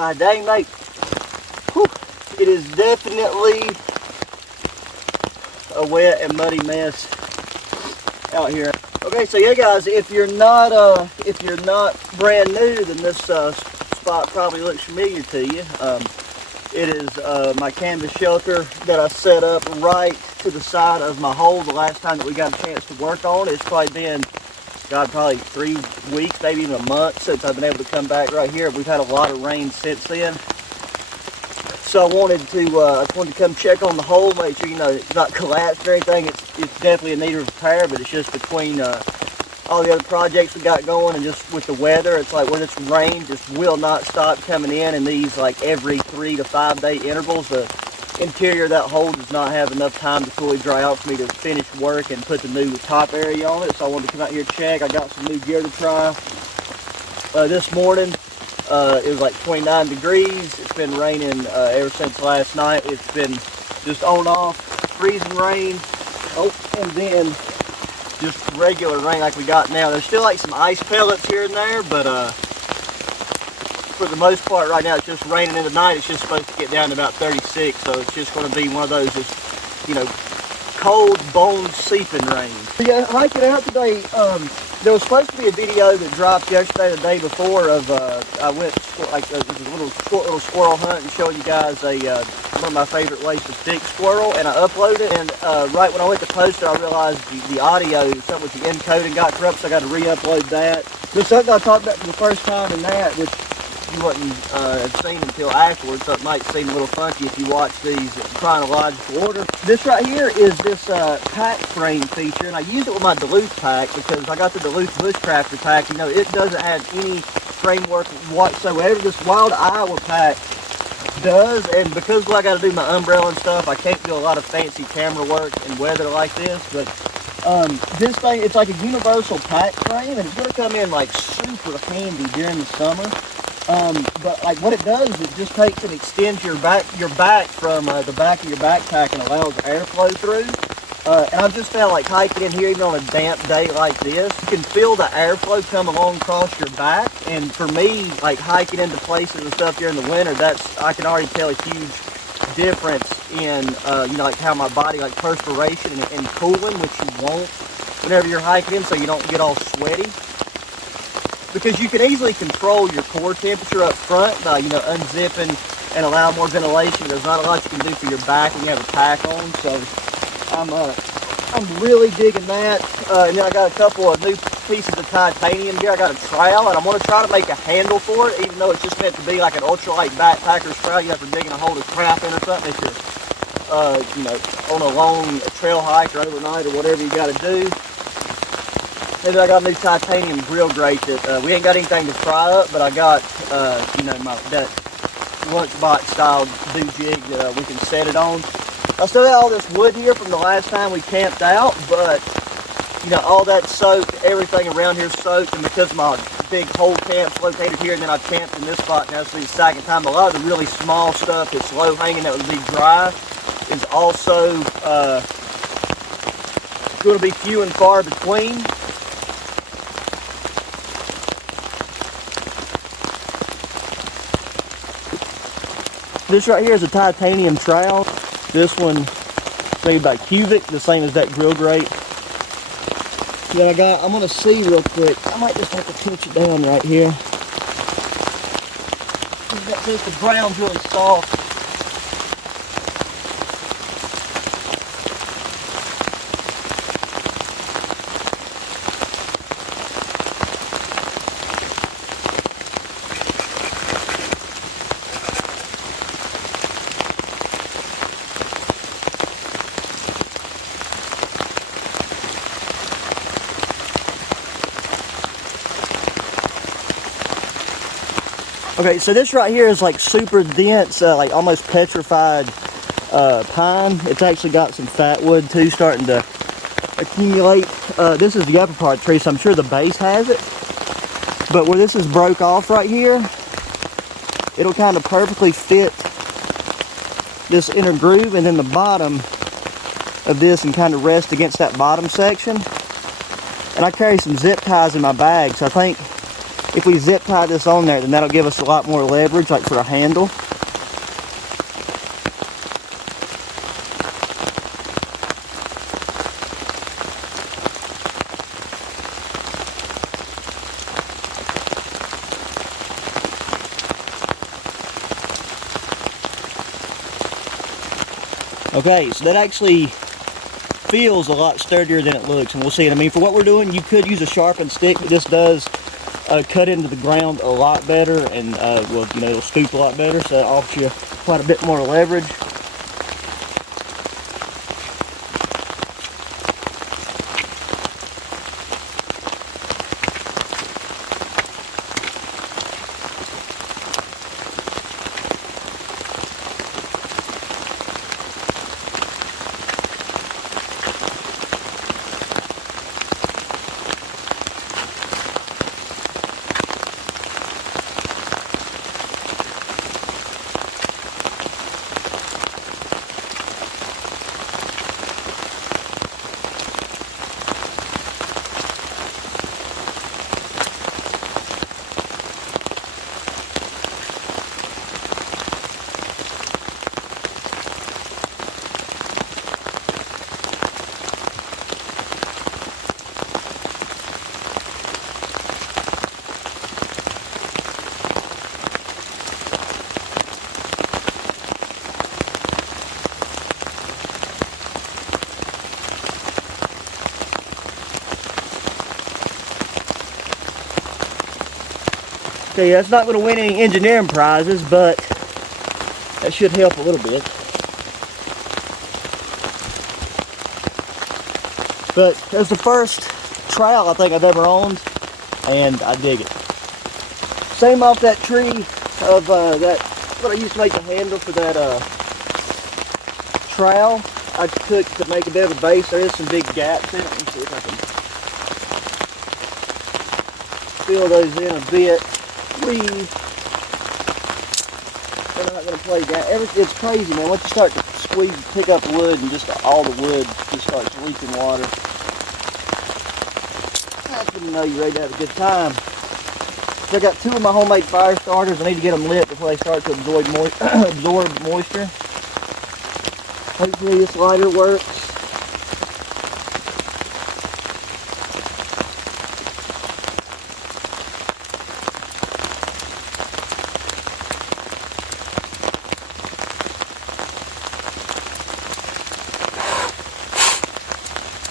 God dang, mate. Whew. It is definitely a wet and muddy mess out here. Okay, so yeah, guys, if you're not brand new, then this spot probably looks familiar to you. It is my canvas shelter that I set up right to the side of my hole the last time that we got a chance to work on. It's probably been, God, probably 3 weeks, maybe even a month since I've been able to come back right here. We've had a lot of rain since then. So I wanted to come check on the hole, make sure, you know, it's not collapsed or anything. It's definitely in need of repair, but it's just between all the other projects we got going and just with the weather, it's like where this rain just will not stop coming in these like every 3 to 5 day intervals. The interior of that hole does not have enough time to fully dry out for me to finish work and put the new top area on it. So I wanted to come out here and check. I got some new gear to try. This morning, it was like 29 degrees. It's been raining ever since last night. It's been just on off, freezing rain. Oh, and then just regular rain like we got now. There's still like some ice pellets here and there, but for the most part right now it's just raining in the night. It's just supposed to get down to about 36, so it's just going to be one of those just, you know, cold bone seeping rain. Yeah, hiking out today. There was supposed to be a video that dropped yesterday, the day before, of I went like it was a short little squirrel hunt and showing you guys one of my favorite ways to fix squirrel, and I uploaded it. And right when I went to post it, I realized the audio, something with the encoding got corrupt, so I got to re-upload that. There's something I talked about for the first time in that, which you wouldn't have seen until afterwards, so it might seem a little funky if you watch these in chronological order. This right here is this pack frame feature, and I use it with my Duluth pack because I got the Duluth Bushcrafter pack. You know, it doesn't have any framework whatsoever. This Wild Iowa pack does, and because I got to do my umbrella and stuff, I can't do a lot of fancy camera work in weather like this, but this thing, it's like a universal pack frame, and it's going to come in like super handy during the summer. But like what it does is it just takes and extends your back from the back of your backpack and allows airflow through. And I've just found like hiking in here, even on a damp day like this, you can feel the airflow come along across your back. And for me, like hiking into places and stuff during the winter, I can already tell a huge difference in you know, like how my body, like perspiration and cooling, which you won't whenever you're hiking in, so you don't get all sweaty. Because you can easily control your core temperature up front by, you know, unzipping and allow more ventilation. There's not a lot you can do for your back when you have a pack on, so I'm really digging that. And then I got a couple of new pieces of titanium gear. I got a trowel, and I'm going to try to make a handle for it, even though it's just meant to be like an ultralight backpacker's trowel. You have to dig in a hole of crap in or something if you're, you know, on a long trail hike or overnight or whatever you got to do. And then I got a new titanium grill grate that we ain't got anything to fry up, but I got, you know, that lunchbox style do-jig that we can set it on. I still got all this wood here from the last time we camped out, but, you know, all that's soaked, everything around here is soaked, and because my big whole camp's located here, and then I've camped in this spot now, this will be the second time, a lot of the really small stuff that's low-hanging that would be dry is also going to be few and far between. This right here is a titanium trowel. This one made by Cubic, the same as that grill grate. Then I'm gonna see real quick. I might just have to pinch it down right here. Since the ground's really soft. Okay, so this right here is like super dense, like almost petrified pine. It's actually got some fat wood too starting to accumulate. This is the upper part of the tree, so I'm sure the base has it. But where this is broke off right here, it'll kind of perfectly fit this inner groove, and then the bottom of this and kind of rest against that bottom section. And I carry some zip ties in my bag, so I think if we zip tie this on there, then that'll give us a lot more leverage, like for a handle. Okay, so that actually feels a lot sturdier than it looks, and we'll see it. I mean, for what we're doing, you could use a sharpened stick, but this does cut into the ground a lot better, and well, you know, it'll stoop a lot better, so that offers you quite a bit more leverage. Okay, that's not going to win any engineering prizes, but that should help a little bit. But that's the first trowel I think I've ever owned, and I dig it. Same off that tree of that, what I used to make the handle for that trowel. I took to make a bit of a base. There is some big gaps in it. Let me see if I can fill those in a bit. We're not going to play down. It's crazy, man. Once you start to squeeze, pick up wood, and just all the wood just starts leaking water. That's when you know you're ready to have a good time. So I got 2 of my homemade fire starters. I need to get them lit before they start to absorb moisture. Hopefully this lighter works.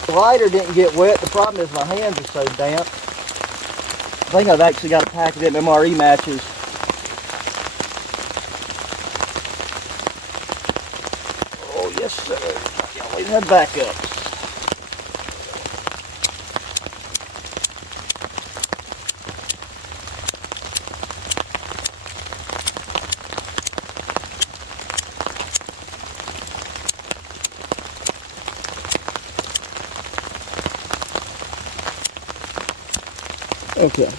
The lighter didn't get wet. The problem is my hands are so damp. I think I've actually got a packet of MRE matches. Oh yes sir. I always have backups. Okay.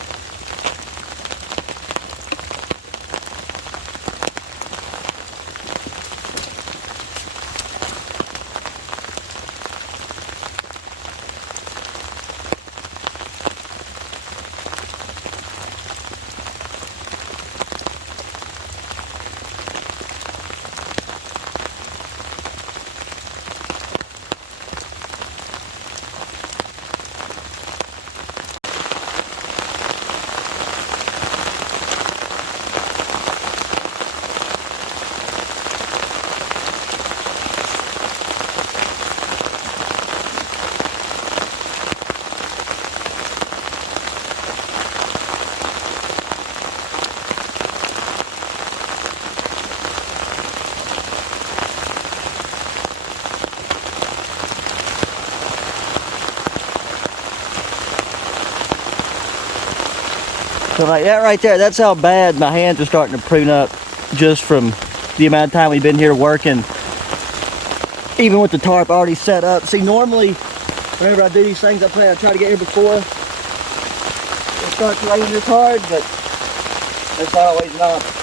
So like that right there, that's how bad my hands are starting to prune up just from the amount of time we've been here working. Even with the tarp already set up. See, normally, whenever I do these things, I try to get here before it starts raining this hard, but that's not always an option.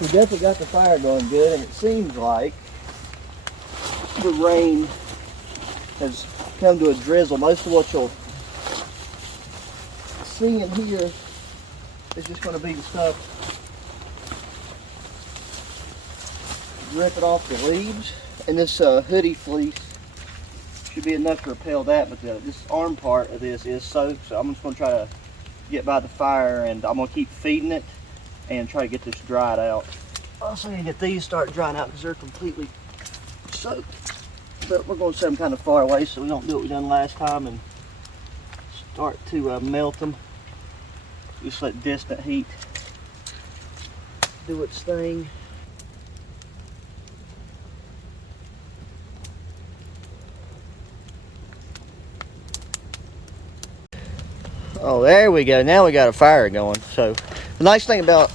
We definitely got the fire going good, and it seems like the rain has come to a drizzle. Most of what you'll see in here is just going to be the stuff dripping off the leaves, and this hoodie fleece should be enough to repel that, but this arm part of this is soaked, so I'm just going to try to get by the fire, and I'm going to keep feeding it and try to get this dried out. Also need to get these start drying out because they're completely soaked, but we're going to set them kind of far away so we don't do what we done last time and start to melt them. Just let distant heat do its thing. Oh, there we go. Now we got a fire going. So the nice thing about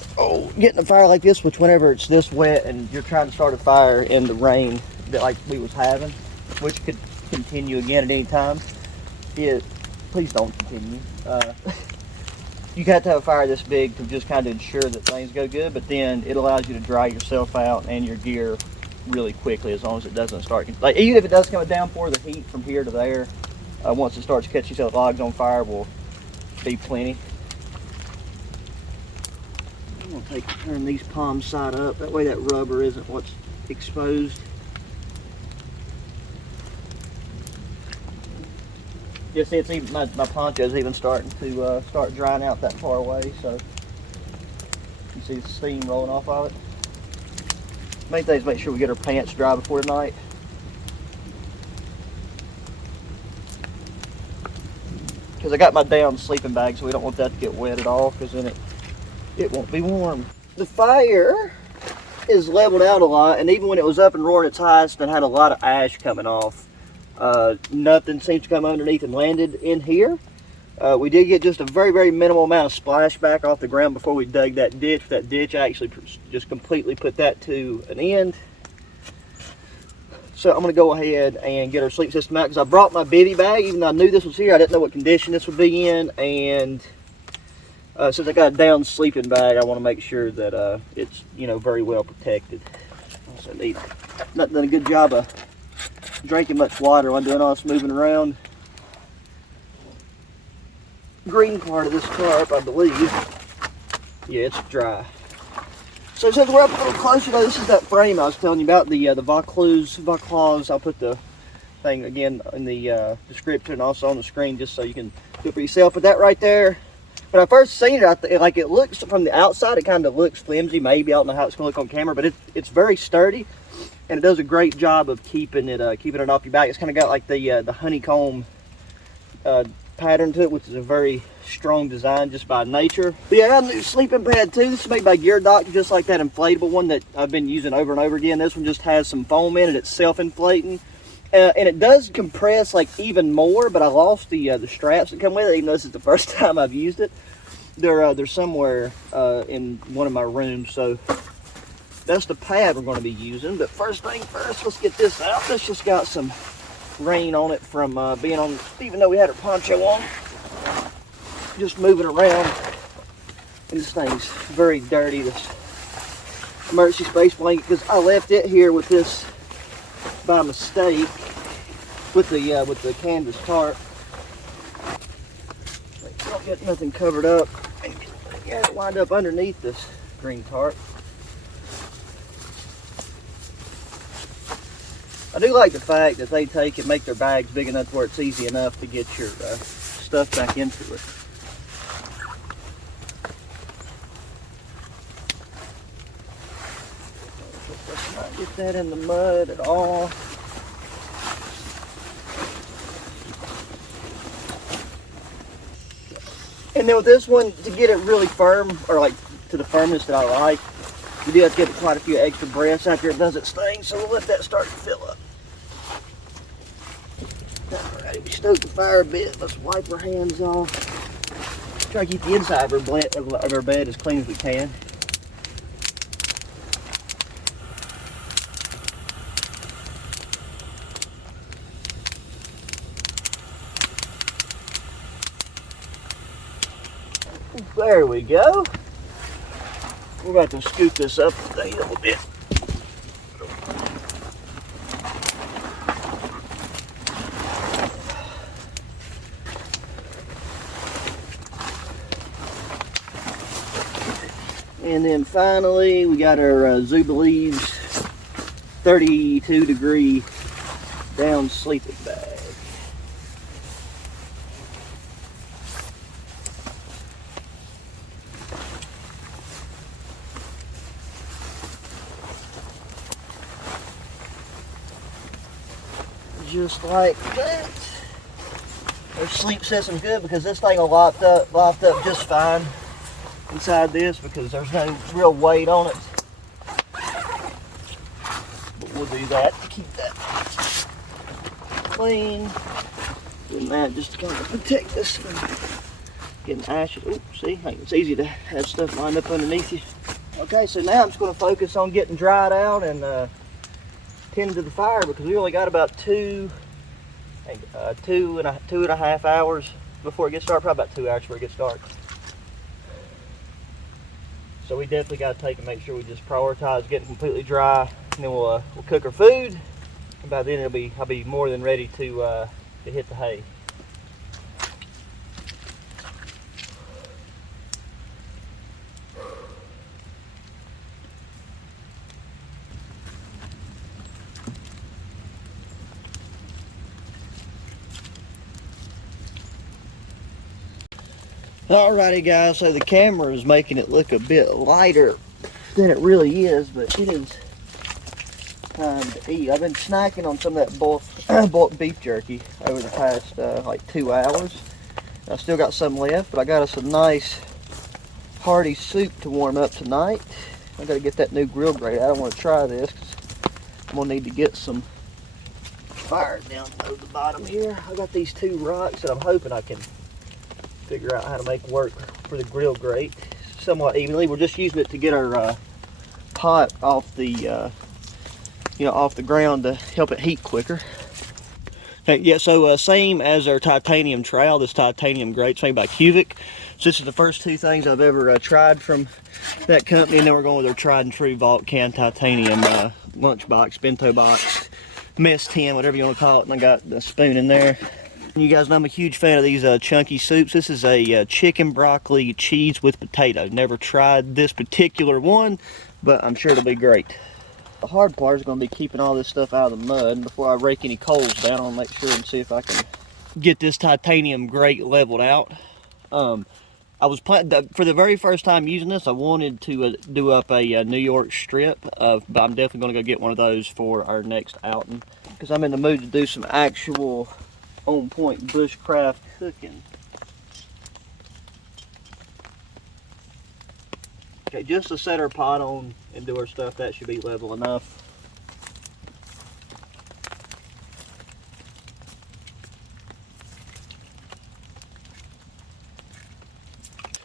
getting a fire like this, which whenever it's this wet and you're trying to start a fire in the rain that like we was having, which could continue again at any time, please don't continue. You got to have a fire this big to just kind of ensure that things go good, but then it allows you to dry yourself out and your gear really quickly as long as it doesn't start. Like even if it does come a downpour, the heat from here to there, once it starts catching each other logs on fire, will be plenty. I'm gonna turn these palms side up. That way that rubber isn't what's exposed. You see, it's even my poncho's even starting to start drying out that far away. So you see the steam rolling off of it. Main thing is make sure we get our pants dry before tonight. Because I got my down sleeping bag, so we don't want that to get wet at all, because then it won't be warm. The fire is leveled out a lot, and even when it was up and roaring its highest, it had a lot of ash coming off. Nothing seems to come underneath and landed in here. We did get just a very, very minimal amount of splashback off the ground before we dug that ditch. That ditch actually just completely put that to an end. So I'm going to go ahead and get our sleep system out, because I brought my bivy bag. Even though I knew this was here, I didn't know what condition this would be in. And since I got a down sleeping bag, I want to make sure that it's, you know, very well protected. Also need not done a good job of drinking much water when I'm doing all this moving around. Green part of this tarp, I believe. Yeah, it's dry. So since we're up a little closer, though, this is that frame I was telling you about, the Vaucluse. I'll put the thing again in the description and also on the screen just so you can do it for yourself. But that right there, when I first seen it, like it looks from the outside, it kind of looks flimsy. Maybe I don't know how it's going to look on camera, but it's very sturdy, and it does a great job of keeping it off your back. It's kind of got like the honeycomb pattern to it, which is a very strong design just by nature. But yeah, I got a new sleeping pad too. This is made by Gear Doctor, just like that inflatable one that I've been using over and over again. This one just has some foam in it. It's self-inflating, and it does compress like even more. But I lost the straps that come with it. Even though this is the first time I've used it, they're somewhere in one of my rooms. So that's the pad we're going to be using. But first thing first, let's get this out. This just got some rain on it from being on, even though we had our poncho on, just moving around, and this thing's very dirty, this emergency space blanket, because I left it here with this by mistake with the canvas tarp. Don't get nothing covered up and get it lined up underneath this green tarp. I do like the fact that they take and make their bags big enough where it's easy enough to get your stuff back into it. Let's not get that in the mud at all. And then with this one, to get it really firm, or like to the firmness that I like, you do have to give it quite a few extra breaths after it does its thing, so we'll let that start to fill up. Alright, we stoked the fire a bit. Let's wipe our hands off. Try to keep the inside of our bed as clean as we can. There we go. We're about to scoop this up today a little bit. And then finally, we got our Zubilee's 32-degree down sleeping bag. Just like that. Our sleep system's good because this thing will locked up just fine inside this because there's no real weight on it. But we'll do that to keep that clean. Doing that just to kind of protect this from getting ashes. Oh, see, it's easy to have stuff lined up underneath you. Okay, so now I'm just going to focus on getting dried out and tending to the fire because we only got about two and a half hours before it gets dark. Probably about 2 hours before it gets dark. So we definitely got to take and make sure we just prioritize getting completely dry, and then we'll cook our food. And by then I'll be more than ready to hit the hay. Alrighty guys, so the camera is making it look a bit lighter than it really is, but it is time to eat. I've been snacking on some of that bulk beef jerky over the past like 2 hours. I still got some left, but I got us a nice hearty soup to warm up tonight. I gotta get that new grill grate. I don't want to try this because I'm gonna need to get some fire down below the bottom here. I got these 2 rocks that I'm hoping I can figure out how to make work for the grill grate somewhat evenly. We're just using it to get our pot off the off the ground to help it heat quicker. Okay, yeah, so same as our titanium trowel, this titanium grate's made by Cubic. So this is the first 2 things I've ever tried from that company, and then we're going with our tried and true Vulcan titanium lunchbox, bento box, mess tin, whatever you want to call it, and I got the spoon in there. You guys know I'm a huge fan of these chunky soups. This is a chicken broccoli cheese with potato. Never tried this particular one, but I'm sure it'll be great. The hard part is going to be keeping all this stuff out of the mud. And before I rake any coals down, I'll make sure and see if I can get this titanium grate leveled out. I was planning for the very first time using this. I wanted to do up a New York strip, but I'm definitely going to go get one of those for our next outing because I'm in the mood to do some actual on-point bushcraft cooking. Okay, just to set our pot on and do our stuff, that should be level enough.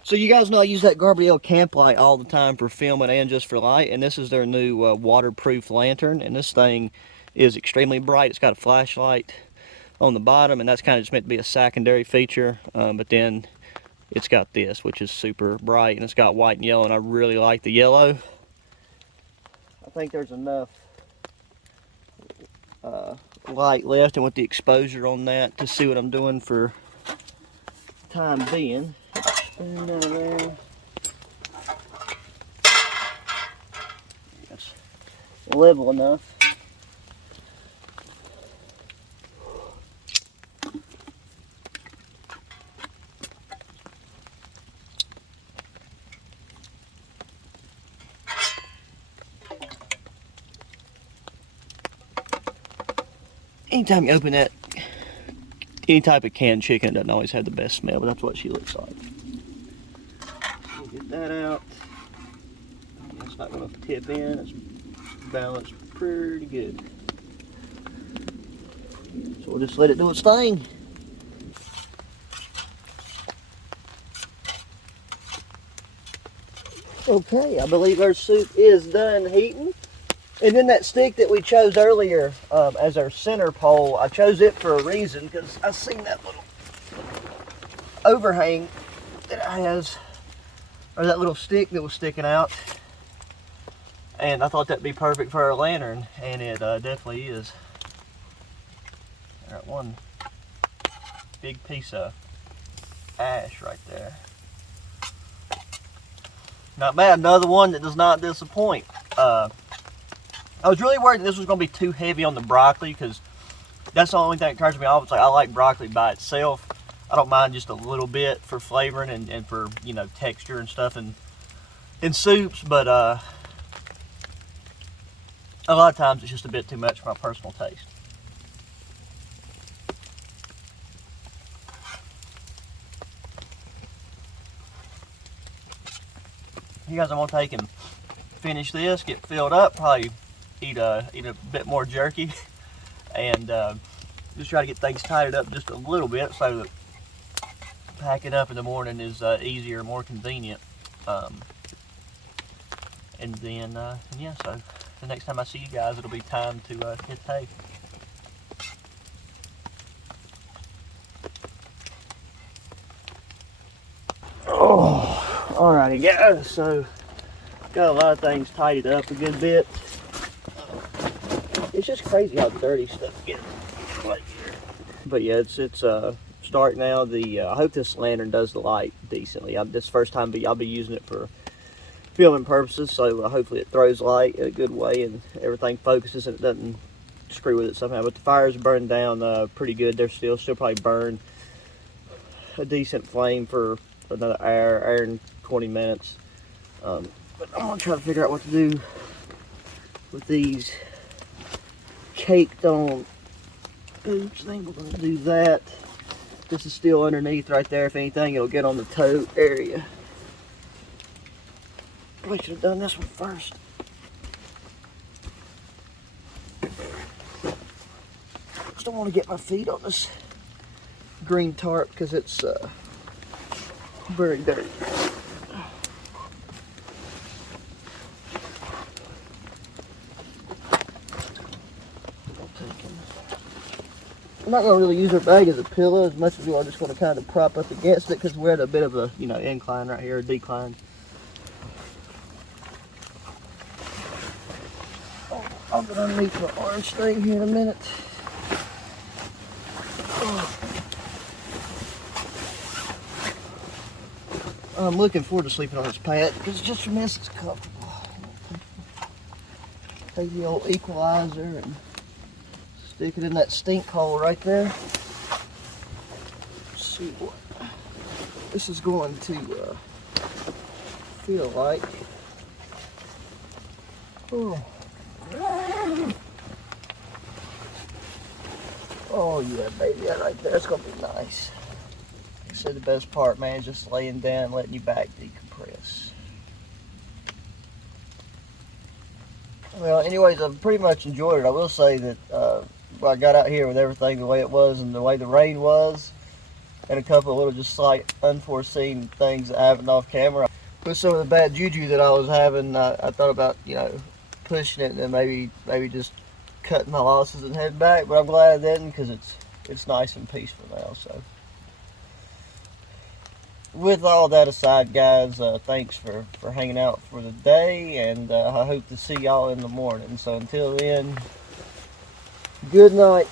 So you guys know I use that Gabrielle camp light all the time for filming and just for light, and this is their new waterproof lantern, and this thing is extremely bright. It's got a flashlight on the bottom, and that's kind of just meant to be a secondary feature, but then it's got this, which is super bright, and it's got white and yellow, and I really like the yellow. I think there's enough light left, and with the exposure on that, to see what I'm doing for time being. Spoon down there. Yes. Level enough. Anytime you open that, any type of canned chicken, it doesn't always have the best smell, but that's what she looks like. We'll get that out. It's not going to tip in. It's balanced pretty good. So we'll just let it do its thing. Okay, I believe our soup is done heating. And then that stick that we chose earlier as our center pole, I chose it for a reason because I seen that little overhang that it has, or that little stick that was sticking out. And I thought that'd be perfect for our lantern, and it definitely is. Got one big piece of ash right there. Not bad. Another one that does not disappoint. I was really worried that this was going to be too heavy on the broccoli, because that's the only thing that turns me off. It's like I like broccoli by itself. I don't mind just a little bit for flavoring and for, you know, texture and stuff in soups, but a lot of times it's just a bit too much for my personal taste. You guys, I'm gonna take and finish this, get filled up, probably eat a bit more jerky, and just try to get things tidied up just a little bit so that packing up in the morning is easier, more convenient. And then, yeah, so the next time I see you guys, it'll be time to hit hay. Oh, alrighty guys, so got a lot of things tidied up a good bit. It's just crazy how dirty stuff gets right here. But yeah, it's starting now. I hope this lantern does the light decently. This first time I'll be using it for filming purposes, so hopefully it throws light in a good way and everything focuses and it doesn't screw with it somehow. But the fire's burned down pretty good. They're still probably burn a decent flame for another hour and 20 minutes. But I'm gonna try to figure out what to do with these caked on. Oops, I think we're gonna do that. This is still underneath right there. If anything, it'll get on the toe area. Probably should have done this one first. Just don't want to get my feet on this green tarp because it's very dirty. I'm not going to really use our bag as a pillow as much as we are just going to kind of prop up against it because we're at a bit of a, you know, incline right here, a decline. Oh, I'll get underneath my orange thing here in a minute. Oh. I'm looking forward to sleeping on this pad because just from this it's comfortable. Take the old equalizer and stick it in that stink hole right there. Let's see what this is going to feel like. Oh. Oh yeah, baby, that right there, it's gonna be nice. Like I said, the best part, man, is just laying down, letting your back decompress. Well, anyways, I've pretty much enjoyed it. I will say that I got out here with everything the way it was and the way the rain was, and a couple of little just slight unforeseen things that happened off camera. With some of the bad juju that I was having, I thought about, you know, pushing it and then maybe just cutting my losses and heading back, but I'm glad I didn't because it's nice and peaceful now. So with all that aside, guys, thanks for hanging out for the day, and I hope to see y'all in the morning. So until then, good night.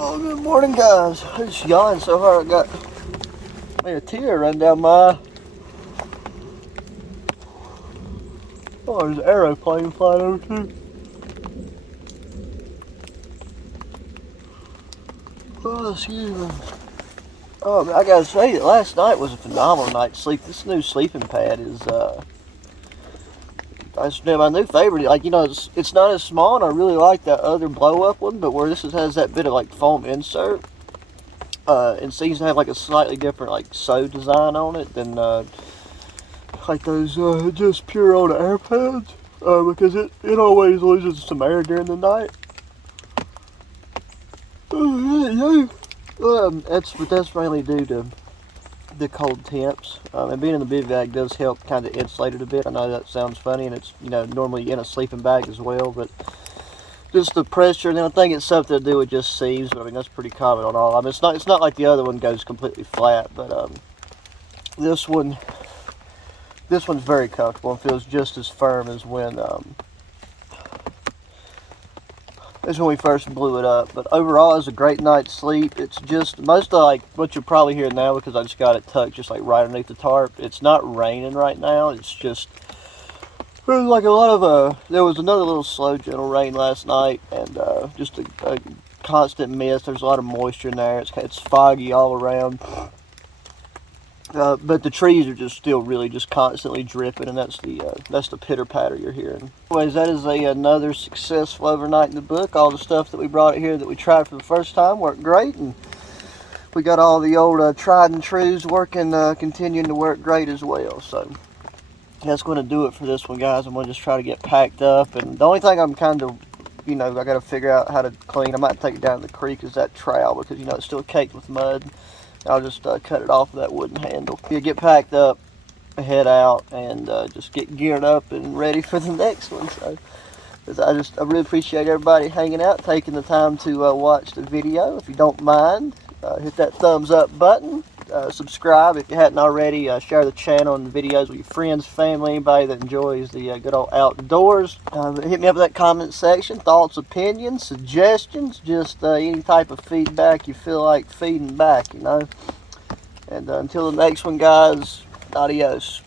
Oh, good morning, guys. I just yawned so hard I made a tear run down my eye. Oh, there's an aeroplane flying over too. Oh, excuse me. Oh, man, I gotta say that last night was a phenomenal night's sleep. This new sleeping pad is that's my new favorite. Like, you know, it's not as small, and I really like that other blow-up one, but where this has that bit of like foam insert, and seems to have like a slightly different like sew design on it than like those just pure old air pads, because it always loses some air during the night. That's mainly due to the cold temps. And being in the bivouac does help kind of insulate it a bit. I know that sounds funny, and it's, you know, normally in a sleeping bag as well, but just the pressure, and then I think it's something to do with just sieves. But I mean, that's pretty common on all. I mean, it's not like the other one goes completely flat, but this one's very comfortable and feels just as firm as when we first blew it up. But overall, it's a great night's sleep. It's just most of like what you're probably hearing now, because I just got it tucked just like right underneath the tarp. It's not raining right now. It's just there's like a lot of there was another little slow gentle rain last night, and just a constant mist. There's a lot of moisture in there. It's foggy all around. But the trees are just still really just constantly dripping, and that's the pitter patter you're hearing. Anyways, that is another successful overnight in the book. All the stuff that we brought here that we tried for the first time worked great, and we got all the old tried and trues working, continuing to work great as well. So that's going to do it for this one, guys. I'm going to just try to get packed up, and the only thing I'm kind of, you know, I got to figure out how to clean. I might take it down to the creek is that trowel, because, you know, it's still caked with mud. I'll just cut it off with that wooden handle. You get packed up, head out, and just get geared up and ready for the next one. So I really appreciate everybody hanging out, taking the time to watch the video. If you don't mind, hit that thumbs up button. Subscribe if you hadn't already. Share the channel and the videos with your friends, family, anybody that enjoys the good old outdoors. Hit me up in that comment section. Thoughts, opinions, suggestions, just any type of feedback you feel like feeding back, you know. And until the next one, guys, adios.